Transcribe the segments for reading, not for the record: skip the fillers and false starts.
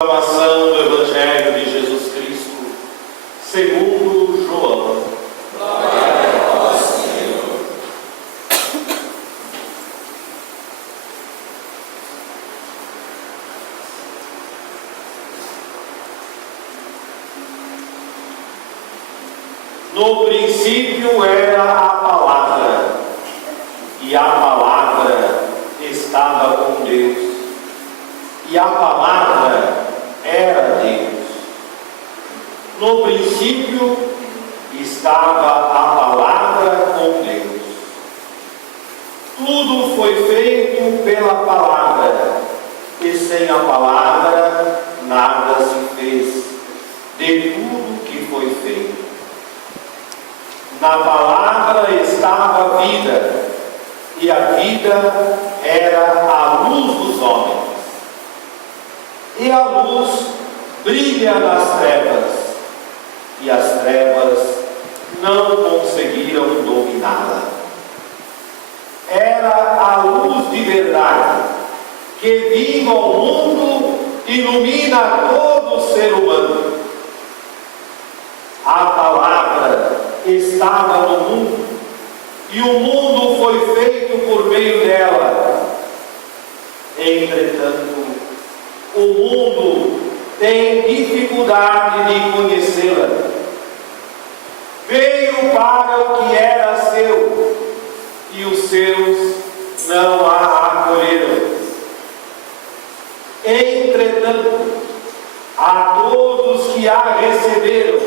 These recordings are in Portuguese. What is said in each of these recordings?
Proclamação do Evangelho de Jesus Cristo, segundo João. Glória a vós, Senhor. No princípio era a palavra, e a palavra estava com Deus, e a palavra era Deus. No princípio estava a palavra com Deus. Tudo foi feito pela palavra, e sem a palavra nada se fez de tudo que foi feito. Na palavra estava a vida, e a vida era a luz dos homens. E a luz brilha nas trevas, e as trevas não conseguiram dominá-la. Era a luz de verdade, que vindo ao mundo ilumina todo ser humano. A palavra estava no mundo, e o mundo foi feito por meio dela. Entretanto, o mundo tem dificuldade de conhecê-la. Veio para o que era seu, e os seus não a acolheram. Entretanto, a todos que a receberam,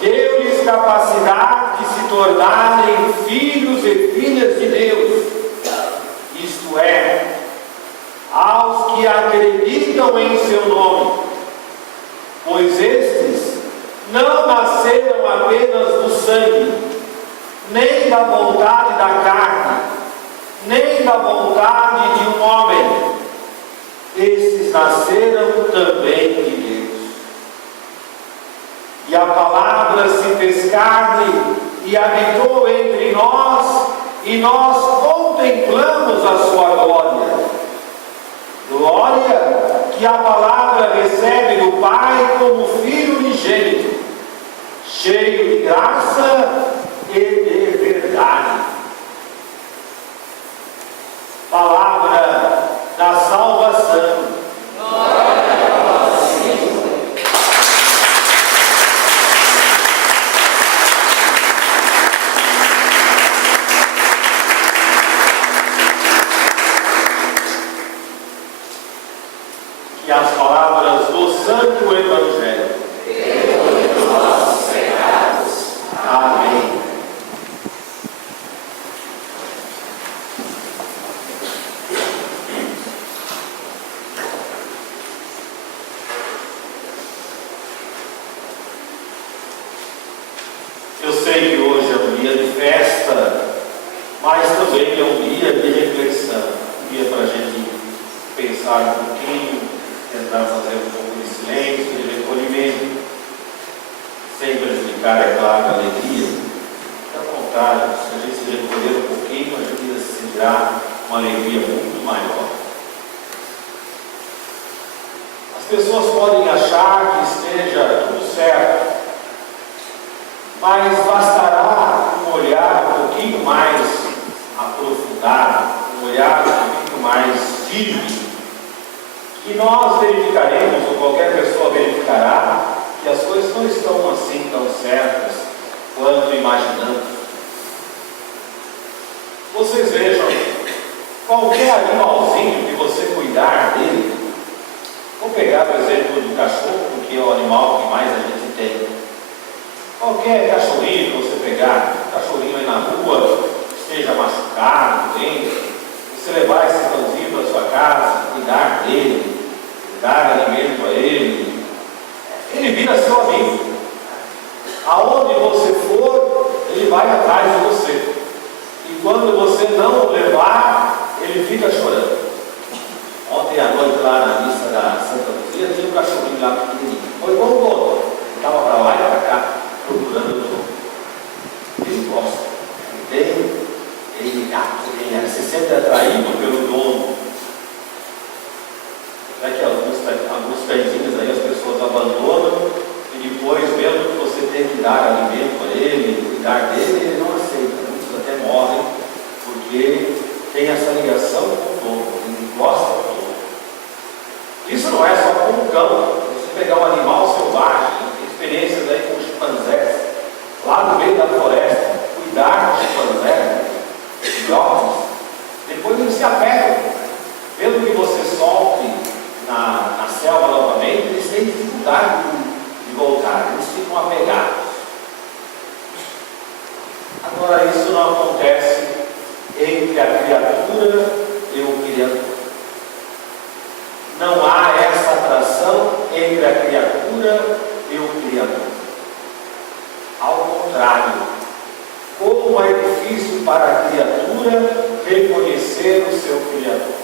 deu-lhes capacidade de se tornarem filhos e filhas de Deus, isto é, aos que acreditam em seu nome, pois estes não nasceram apenas do sangue, nem da vontade da carne, nem da vontade de um homem. Estes nasceram também de Deus. E a palavra se fez carne e habitou entre nós, e nós contemplamos a sua glória. Glória que a palavra recebe do Pai como Filho unigênito, cheio de graça e de verdade. Palavra da salvação. Glória a vós, Senhor. Que as palavras do Santo Evangelho. Perdoe os nossos pecados. Amém. Eu sei que hoje é um dia de festa, mas também é um dia de reflexão, um dia para a gente pensar um pouquinho, tentar fazer um pouco de silêncio, de recolhimento, sem prejudicar, é claro, a alegria. Ao contrário, se a gente se recolher um pouquinho, a vida se sentirá uma alegria muito maior. As pessoas podem achar que esteja tudo certo, mas bastará um olhar um pouquinho mais aprofundado, um olhar um pouquinho mais firme, e nós verificaremos, ou qualquer pessoa verificará, que as coisas não estão assim tão certas quanto imaginamos. Vocês vejam, qualquer animalzinho que você cuidar dele, vou pegar o exemplo do cachorro, porque é o animal que mais a gente tem. Qualquer cachorrinho que você pegar, cachorrinho aí na rua, esteja machucado, doente, você levar esse cãozinho para sua casa, cuidar dele, dar alimento a ele, ele vira seu amigo. Aonde você for, ele vai atrás de você. E quando você não o levar, ele fica chorando. Ontem à noite, lá na missa da Santa Luzia, tinha um cachorrinho lá pequenininho. Foi bom o dono. Ele estava para lá e para cá, procurando o dono. Ele gosta. Ele se sente atraído pelo dono. É que Augusto cãezinhos aí as pessoas abandonam e depois, mesmo que você tem que dar alimento a ele, cuidar dele, ele não aceita. Muitos até morrem porque tem essa ligação com o dono, ele gosta do dono. Isso não é só com o cão. Você pegar um animal selvagem, tem experiências aí com chimpanzés, lá no meio da floresta, cuidar do chimpanzé, filhotes, depois eles se apegam. Pelo que você solte na selva novamente, eles têm dificuldade de voltar, eles ficam apegados. Agora, isso não acontece entre a criatura e o Criador. Não há essa atração entre a criatura e o Criador. Ao contrário, como é difícil para a criatura reconhecer o seu Criador.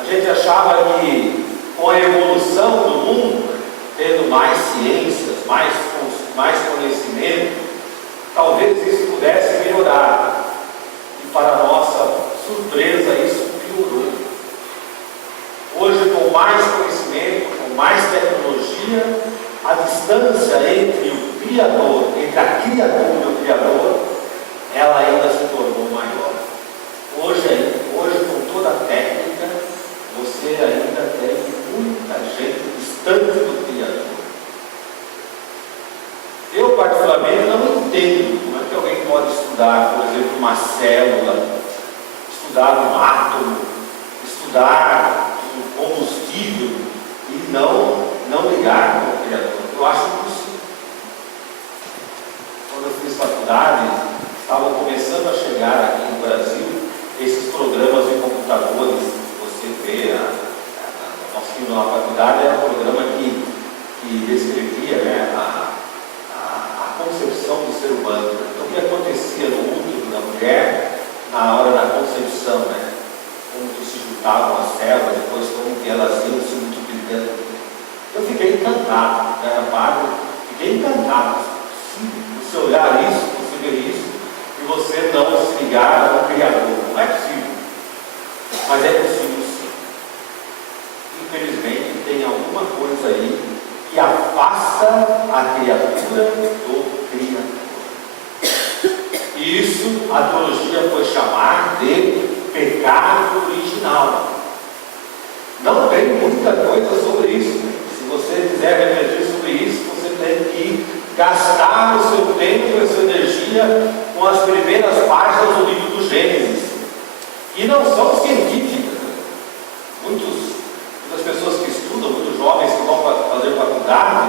A gente achava que com a evolução do mundo, tendo mais ciências, mais conhecimento, talvez isso pudesse melhorar. E para nossa surpresa, isso piorou. Hoje, com mais conhecimento, com mais tecnologia, a distância entre o Criador, entre a criatura e o Criador, ela ainda se tornou maior. Hoje com toda a técnica, você ainda tem muita gente distante do Criador. Eu, particularmente, não entendo como é que alguém pode estudar, por exemplo, uma célula, estudar um átomo, estudar um combustível e não ligar com o Criador. Eu acho impossível. Quando eu fiz faculdade, estavam começando a chegar aqui no Brasil esses programas de computadores. Você vê, nós tínhamos na faculdade, era um programa que descrevia, né, a concepção do ser humano. Então, o que acontecia no útero da mulher na hora da concepção, né? Como que se juntavam as células, depois como que elas iam se multiplicando. Eu fiquei encantado, era padre, fiquei encantado. Se você olhar isso, você ver isso, e você não se ligar ao Criador. Não é possível. Mas é possível sim. Infelizmente tem alguma coisa aí que afasta a criatura do Criador. Isso a teologia foi chamar de pecado original. Não tem muita coisa sobre isso. Se você quiser refletir sobre isso, você tem que gastar o seu tempo e a sua energia com as primeiras páginas do livro do Gênesis. E não são científicas. Muitas pessoas que estudam, muitos jovens que vão fazer faculdade,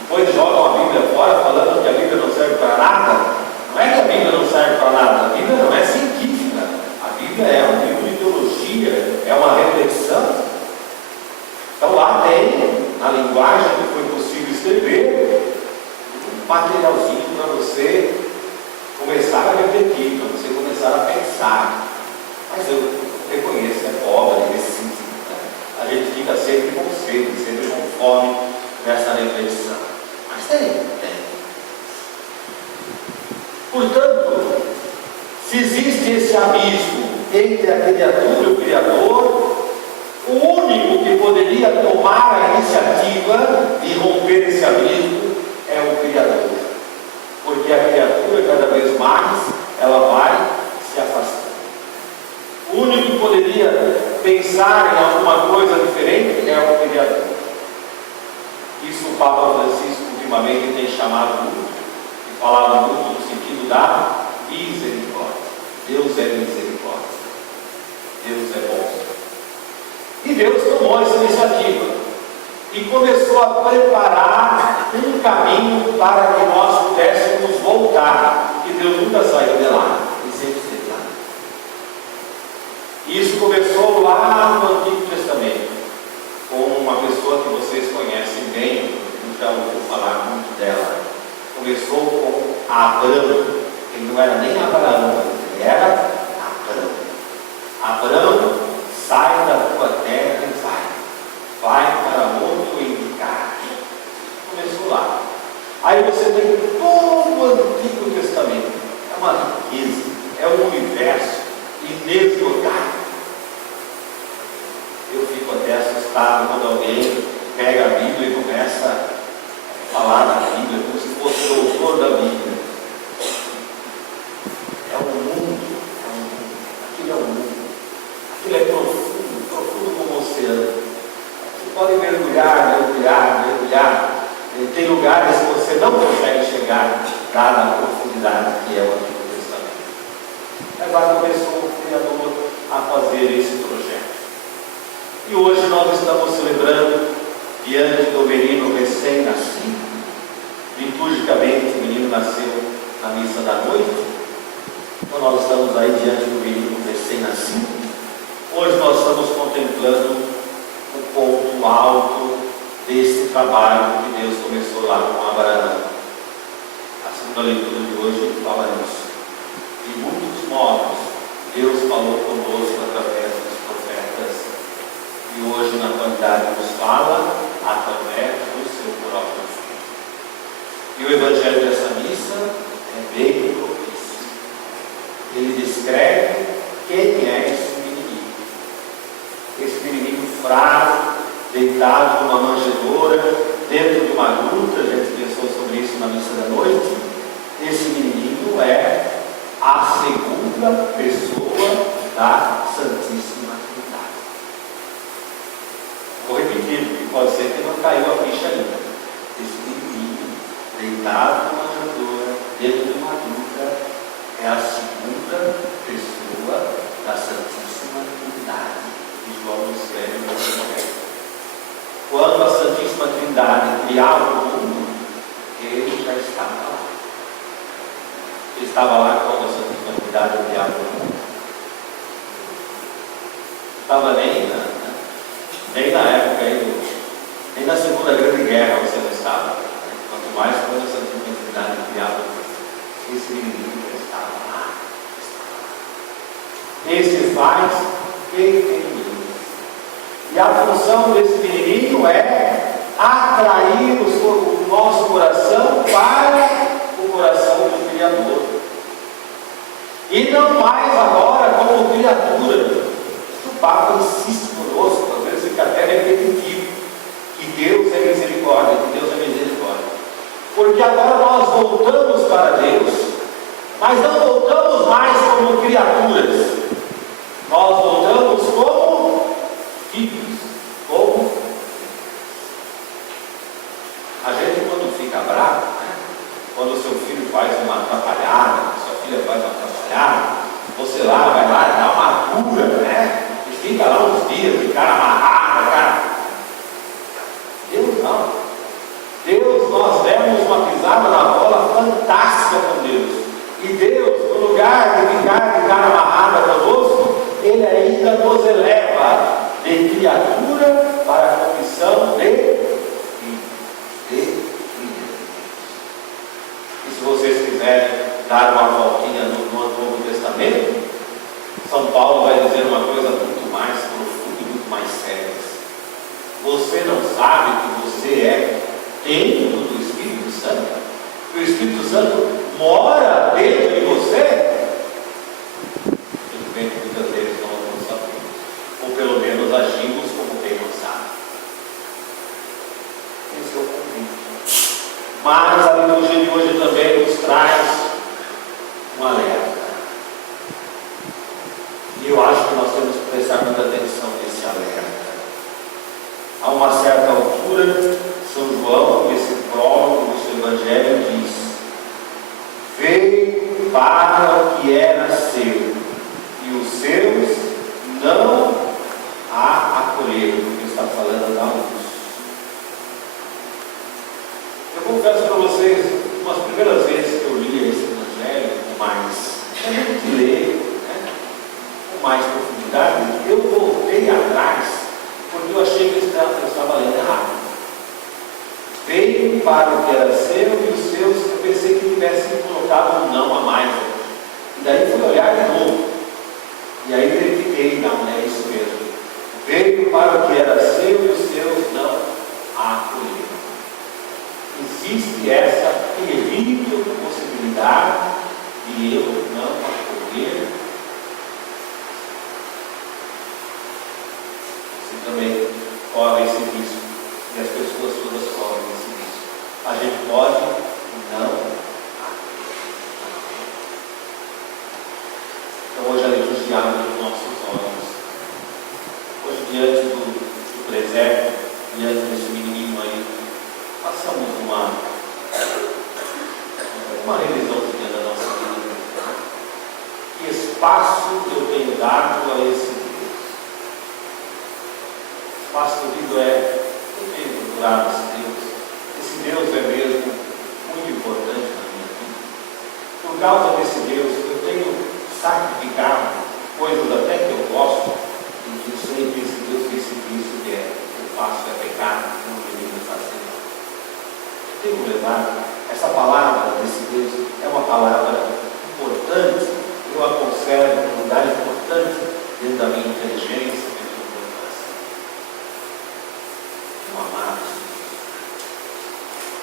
depois jogam a Bíblia fora falando que a Bíblia não serve para nada. Não é que a Bíblia não serve para nada, a Bíblia não é científica. A Bíblia é um livro de teologia, é uma reflexão. Então lá tem, na linguagem que foi possível escrever, um materialzinho para você começar a refletir, para você começar a pensar. Mas eu reconheço que é pobre nesse sentido. Né? A gente fica sempre com sede, sempre com fome nessa reflexão. Mas tem. Portanto, se existe esse abismo entre a criatura e o Criador, o único que poderia tomar a iniciativa de romper esse abismo é o Criador. Porque a criatura, cada vez mais, ela vai se afastando. O único que poderia pensar em alguma coisa diferente é o Criador. Isso o Papa Francisco ultimamente tem chamado muito, e falado muito no sentido da misericórdia. Deus é misericórdia. Deus é bom. E Deus tomou essa iniciativa e começou a preparar um caminho para que nós pudéssemos voltar, porque Deus nunca saiu de lá, Ele sempre esteve lá. Isso começou lá no Antigo Testamento, com uma pessoa que vocês conhecem bem, eu já ouvi falar muito dela. Começou com Abraão. Ele não era nem Abraão, ele era Abraão. Abraão, sai da tua terra e vai para onde eu indicar. Começou lá. Aí você tem todo o Antigo Testamento. É uma riqueza, é um universo inesgotável. Eu fico até assustado quando alguém pega a Bíblia e começa a falar da Bíblia, como se fosse o autor da Bíblia. É um mundo, aquilo é um mundo, aquilo é profundo, profundo como o oceano. Você pode mergulhar, mergulhar, mergulhar. Tem lugares que você não consegue chegar, dada a profundidade que é o Antigo Testamento. Agora começou o Criador a fazer esse projeto. E hoje nós estamos celebrando, diante do menino recém-nascido, liturgicamente o menino nasceu na missa da noite, então nós estamos aí diante do menino recém-nascido. Hoje nós estamos contemplando o ponto alto desse trabalho que Deus começou lá com Abraão. A segunda leitura de hoje fala isso. De muitos modos, Deus falou conosco através dos profetas, e hoje na atualidade nos fala através do seu próprio Filho. E o Evangelho dessa missa é bem propício. Ele descreve quem é esse menininho. Esse menininho frágil, deitado numa manjedoura, dentro de uma gruta. A gente pensou sobre isso na missa da noite. Esse menininho é a segunda pessoa da Santíssima Trindade. Vou repetir, porque pode ser que não caiu a ficha ainda. Esse menininho, deitado numa manjedoura, dentro de uma gruta, é a segunda pessoa da Santíssima Trindade, que João escreve no Evangelho. Quando a Santíssima Trindade criava o mundo, ele já estava lá. Ele estava lá quando a Santíssima Trindade criava o mundo. Estava nem na época aí, nem na Segunda Grande Guerra você não estava. Quanto mais quando a Santíssima Trindade criava o mundo. Esse menino já estava lá. Esse faz pequenininho. E a função desse menininho é atrair o nosso coração para o coração do Criador. E não mais agora como criatura. O Papa insiste conosco, às vezes fica até repetitivo, que Deus é misericórdia, que Deus é misericórdia. Porque agora nós voltamos para Deus, mas não voltamos mais como criaturas. Nós voltamos como filhos, como a gente quando fica bravo, quando o seu filho faz uma atrapalhada, sua filha faz uma atrapalhada, você lá vai lá e dá uma cura, e fica lá uns dias de cara amarrada, cara. Deus não. Deus, nós demos uma pisada na bola fantástica com Deus. E Deus, no lugar de ficar de cara amarrada conosco, Ele ainda nos eleva de criatura para a condição de filho. E se vocês quiserem dar uma voltinha no Novo Testamento, São Paulo vai dizer uma coisa muito mais profunda e muito mais séria. Você não sabe que você é templo do Espírito Santo? Que o Espírito Santo mora dentro de você? Infelizmente, muitas vezes nós não sabemos, ou pelo menos agimos como quem não sabe. Esse é o convite. Mas a liturgia de hoje também nos traz um alerta. E eu acho que nós temos que prestar muita atenção nesse alerta. A uma certa altura, São João, nesse prólogo do seu Evangelho, diz: veio para o que era seu, e os seus não a acolheram. Porque está falando da luz. Eu confesso para vocês, umas primeiras vezes que eu li esse Evangelho, é muito de ler, com mais profundidade, eu voltei atrás, porque eu achei que eu estava lendo errado. Veio para o que era seu e os seus, eu pensei que tivessem colocado um não a mais. E daí fui olhar de novo. E aí verifiquei, não, é isso mesmo. Veio para o que era seu e os seus não acolheram. Existe essa terrível possibilidade de eu não acolher. Você também corre esse vício. E as pessoas todas correm nesse vício. A gente pode não. Então hoje a liturgia abre os nossos olhos. Hoje, diante do presépio, diante desse menininho aí, façamos uma revisãozinha da nossa vida. Que espaço eu tenho dado a esse Deus? Espaço que eu digo eu tenho procurado esse Deus. Esse Deus é mesmo muito importante na minha vida. Por causa desse Deus, eu tenho sacrificado coisas até que eu gosto, e eu sei que esse Deus decide isso, que eu faço é pecado, não deveria fazer. Eu tenho levado essa palavra desse Deus, é uma palavra importante, eu a conservo em um lugar importante dentro da minha inteligência, dentro do meu coração. Meu amado,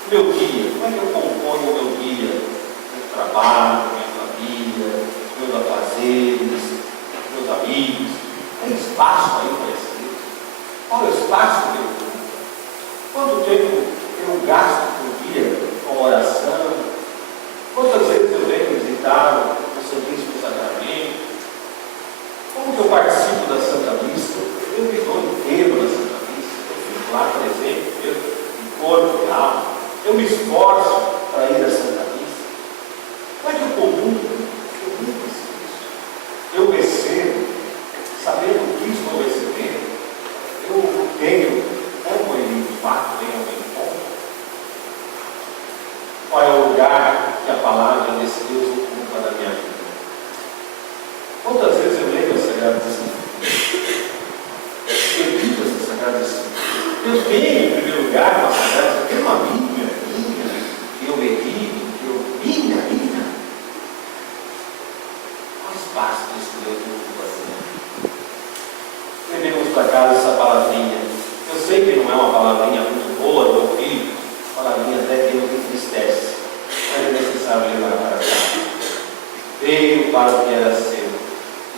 o meu dia, como é que eu componho o meu dia? Meu trabalho, minha família, meus afazeres, meus amigos. Tem espaço aí para esse Deus? Qual é o espaço que eu tenho? Quanto tempo eu gasto por dia com oração? Quantas vezes eu venho visitar o Santíssimo Sacramento? Como que eu participo da Santa Missa? Eu me dou inteiro na Santa Missa. Eu fico lá presente, em corpo e alma. Eu me esforço para ir à Santa Missa. Como é que eu comungo? Eu recebo, sabendo o que estou recebendo, eu tenho como ele de fato tem alguém bom. Qual é o lugar que a palavra desse Deus ocupa na minha vida? Quantas vezes eu leio a Sagrada Escritura? Eu vivo essa Sagrada Escritura. Eu tenho, em primeiro lugar, uma Sagrada Escritura. Eu tenho uma Bíblia minha, que eu medito, minha. Espaço que esse Deus ocupa assim. Levemos para casa essa palavrinha. Eu sei que não é uma palavrinha muito boa do meu filho, palavrinha até que eu entristece, mas é necessário levar para casa. Veio para o que era seu,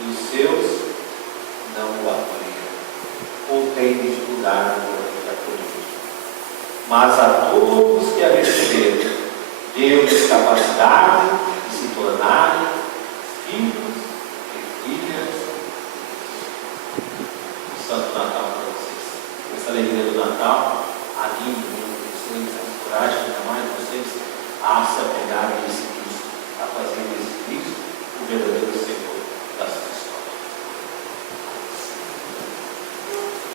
e os seus não o acolheram, ou têm dificuldade de acolher. Mas a todos que a receberam, deu-lhes capacidade de se tornarem filhos e filhas. O Santo Natal para vocês. Essa alegria do Natal, anime vocês, a coragem, ainda mais vocês, a se apegarem a esse Cristo, a fazer desse Cristo o verdadeiro Senhor.